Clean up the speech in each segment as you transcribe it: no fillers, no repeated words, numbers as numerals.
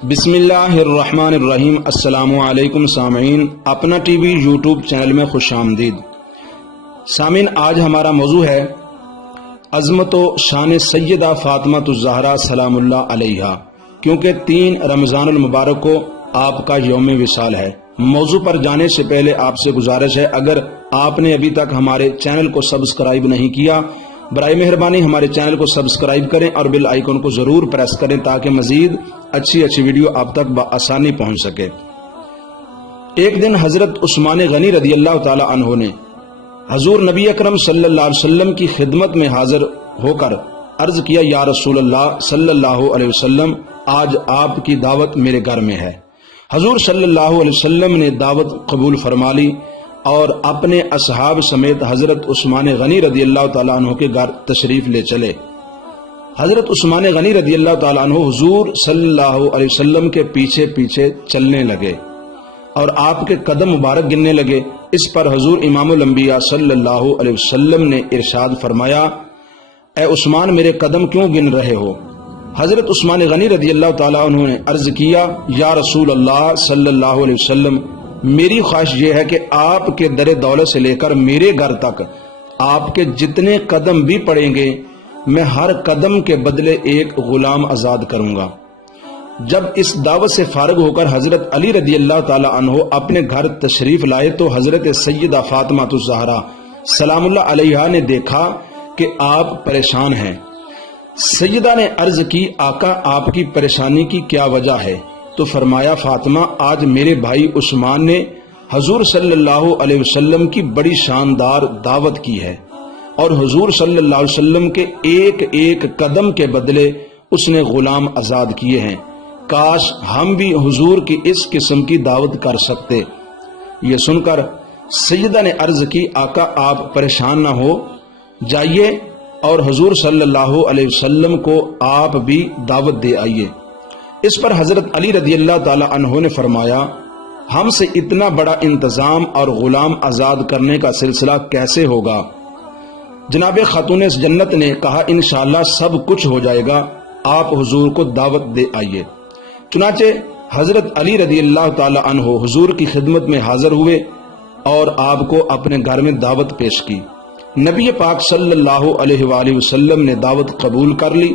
بسم اللہ الرحمن الرحیم۔ السلام علیکم سامعین، اپنا ٹی وی یوٹیوب چینل میں خوش آمدید۔ سامعین، آج ہمارا موضوع ہے عظمت و شان سیدہ فاطمہ الزہرا سلام اللہ علیہا، کیونکہ 3 رمضان المبارک کو آپ کا یوم وصال ہے۔ موضوع پر جانے سے پہلے آپ سے گزارش ہے، اگر آپ نے ابھی تک ہمارے چینل کو سبسکرائب نہیں کیا، برائے مہربانی ہمارے چینل کو سبسکرائب کریں اور بیل آئیکن کو ضرور پریس کریں تاکہ مزید اچھی ویڈیو آپ تک بآسانی پہنچ سکے۔ ایک دن حضرت عثمان غنی رضی اللہ تعالی عنہ نے حضور نبی اکرم صلی اللہ علیہ وسلم کی خدمت میں حاضر ہو کر عرض کیا، یا رسول اللہ صلی اللہ علیہ وسلم، آج آپ کی دعوت میرے گھر میں ہے۔ حضور صلی اللہ علیہ وسلم نے دعوت قبول فرما لی اور اپنے اصحاب سمیت حضرت عثمان غنی رضی اللہ تعالیٰ عنہ کے گھر تشریف لے چلے۔ حضرت عثمان غنی رضی اللہ تعالیٰ عنہ حضور صلی اللہ علیہ وسلم کے پیچھے پیچھے چلنے لگے اور آپ کے قدم مبارک گننے لگے۔ اس پر حضور امام الانبیاء صلی اللہ علیہ وسلم نے ارشاد فرمایا، اے عثمان، میرے قدم کیوں گن رہے ہو؟ حضرت عثمان غنی رضی اللہ تعالیٰ عنہ نے عرض کیا، یا رسول اللہ صلی اللہ علیہ وسلم، میری خواہش یہ ہے کہ آپ کے در دولت سے لے کر میرے گھر تک آپ کے جتنے قدم بھی پڑیں گے، میں ہر قدم کے بدلے ایک غلام آزاد کروں گا۔ جب اس دعوت سے فارغ ہو کر حضرت علی رضی اللہ تعالی عنہ اپنے گھر تشریف لائے تو حضرت سیدہ فاطمہ الزہرا سلام اللہ علیہا نے دیکھا کہ آپ پریشان ہیں۔ سیدہ نے عرض کی، آقا، آپ کی پریشانی کی کیا وجہ ہے؟ تو فرمایا، فاطمہ، آج میرے بھائی عثمان نے حضور صلی اللہ علیہ وسلم کی بڑی شاندار دعوت کی ہے اور حضور صلی اللہ علیہ وسلم کے ایک ایک قدم کے بدلے اس نے غلام آزاد کیے ہیں۔ کاش ہم بھی حضور کی اس قسم کی دعوت کر سکتے۔ یہ سن کر سیدہ نے عرض کی، آقا، آپ پریشان نہ ہو، جائیے اور حضور صلی اللہ علیہ وسلم کو آپ بھی دعوت دے آئیے۔ اس پر حضرت علی رضی اللہ تعالی عنہ نے فرمایا، ہم سے اتنا بڑا انتظام اور غلام آزاد کرنے کا سلسلہ کیسے ہوگا؟ جناب خاتون جنت نے کہا، انشاءاللہ سب کچھ ہو جائے گا، آپ حضور کو دعوت دے آئیے۔ چنانچہ حضرت علی رضی اللہ تعالی عنہ حضور کی خدمت میں حاضر ہوئے اور آپ کو اپنے گھر میں دعوت پیش کی۔ نبی پاک صلی اللہ علیہ وآلہ وسلم نے دعوت قبول کر لی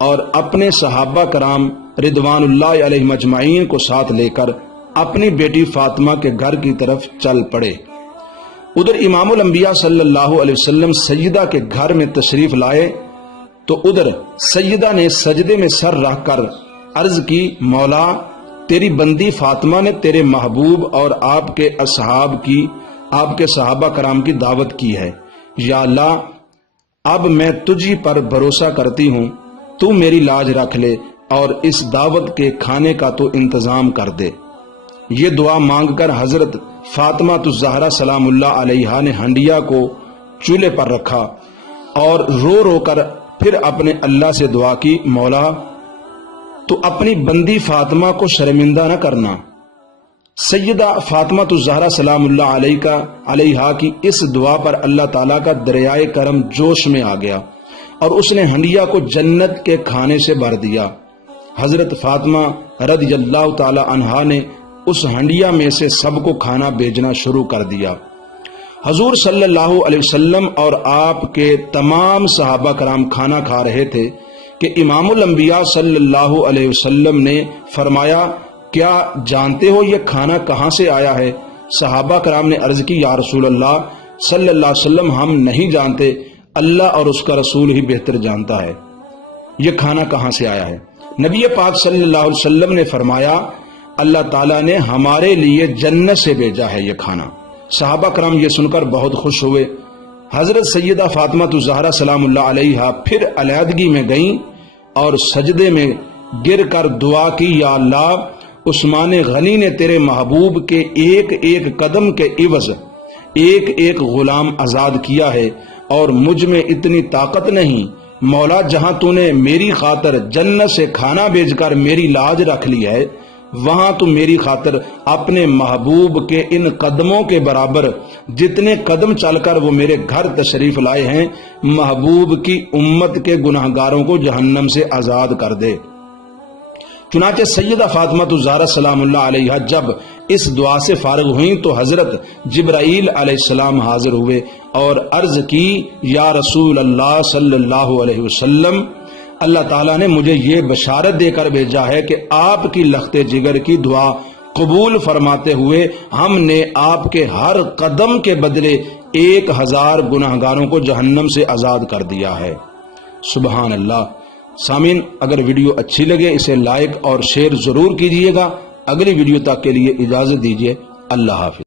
اور اپنے صحابہ کرام رضوان اللہ علیہ مجمعین کو ساتھ لے کر اپنی بیٹی فاطمہ کے گھر کی طرف چل پڑے۔ ادھر امام الانبیاء صلی اللہ علیہ وسلم سیدہ کے گھر میں تشریف لائے تو ادھر سیدہ نے سجدے میں سر رکھ کر عرض کی، مولا، تیری بندی فاطمہ نے تیرے محبوب اور آپ کے صحابہ کرام کی دعوت کی ہے۔ یا اللہ، اب میں تجھی پر بھروسہ کرتی ہوں، تو میری لاج رکھ لے اور اس دعوت کے کھانے کا تو انتظام کر دے۔ یہ دعا مانگ کر حضرت فاطمہ الزہرا سلام اللہ علیہا نے ہنڈیا کو چولہے پر رکھا اور رو رو کر پھر اپنے اللہ سے دعا کی، مولا، تو اپنی بندی فاطمہ کو شرمندہ نہ کرنا۔ سیدہ فاطمہ الزہرا سلام اللہ علیہا کی اس دعا پر اللہ تعالیٰ کا دریائے کرم جوش میں آ گیا اور اس نے ہنڈیا کو جنت کے کھانے سے بھر دیا۔ حضرت فاطمہ رضی اللہ تعالی عنہا نے اس ہنڈیا میں سے سب کو کھانا بھیجنا شروع کر دیا۔ حضور صلی اللہ علیہ وسلم اور آپ کے تمام صحابہ کرام کھانا کھا رہے تھے کہ امام الانبیاء صلی اللہ علیہ وسلم نے فرمایا، کیا جانتے ہو یہ کھانا کہاں سے آیا ہے؟ صحابہ کرام نے عرض کی، یا رسول اللہ صلی اللہ علیہ وسلم، ہم نہیں جانتے، اللہ اور اس کا رسول ہی بہتر جانتا ہے یہ کھانا کہاں سے آیا ہے۔ نبی پاک صلی اللہ علیہ وسلم نے فرمایا، اللہ تعالیٰ نے ہمارے لیے جنت سے بھیجا ہے یہ کھانا۔ صحابہ کرام یہ سن کر بہت خوش ہوئے۔ حضرت سیدہ فاطمہ الزہرا سلام اللہ علیہا پھر علیحدگی میں گئیں اور سجدے میں گر کر دعا کی، یا اللہ، عثمان غنی نے تیرے محبوب کے ایک ایک قدم کے عوض ایک ایک غلام آزاد کیا ہے اور مجھ میں اتنی طاقت نہیں، مولا، جہاں تو نے میری خاطر جنت سے کھانا بھیج کر میری لاج رکھ لی ہے، وہاں تو میری خاطر اپنے محبوب کے ان قدموں کے برابر جتنے قدم چل کر وہ میرے گھر تشریف لائے ہیں، محبوب کی امت کے گناہگاروں کو جہنم سے آزاد کر دے۔ چنانچہ سیدہ فاطمہ الزہرا سلام اللہ علیہا جب اس دعا سے فارغ ہوئیں تو حضرت جبرائیل علیہ السلام حاضر ہوئے اور عرض کی، یا رسول اللہ صلی اللہ علیہ وسلم، اللہ تعالیٰ نے مجھے یہ بشارت دے کر بھیجا ہے کہ آپ کی لخت جگر کی دعا قبول فرماتے ہوئے ہم نے آپ کے ہر قدم کے بدلے 1000 گناہگاروں کو جہنم سے آزاد کر دیا ہے۔ سبحان اللہ۔ سامعین، اگر ویڈیو اچھی لگے اسے لائک اور شیئر ضرور کیجیے گا۔ اگلی ویڈیو تک کے لیے اجازت دیجیے۔ اللہ حافظ۔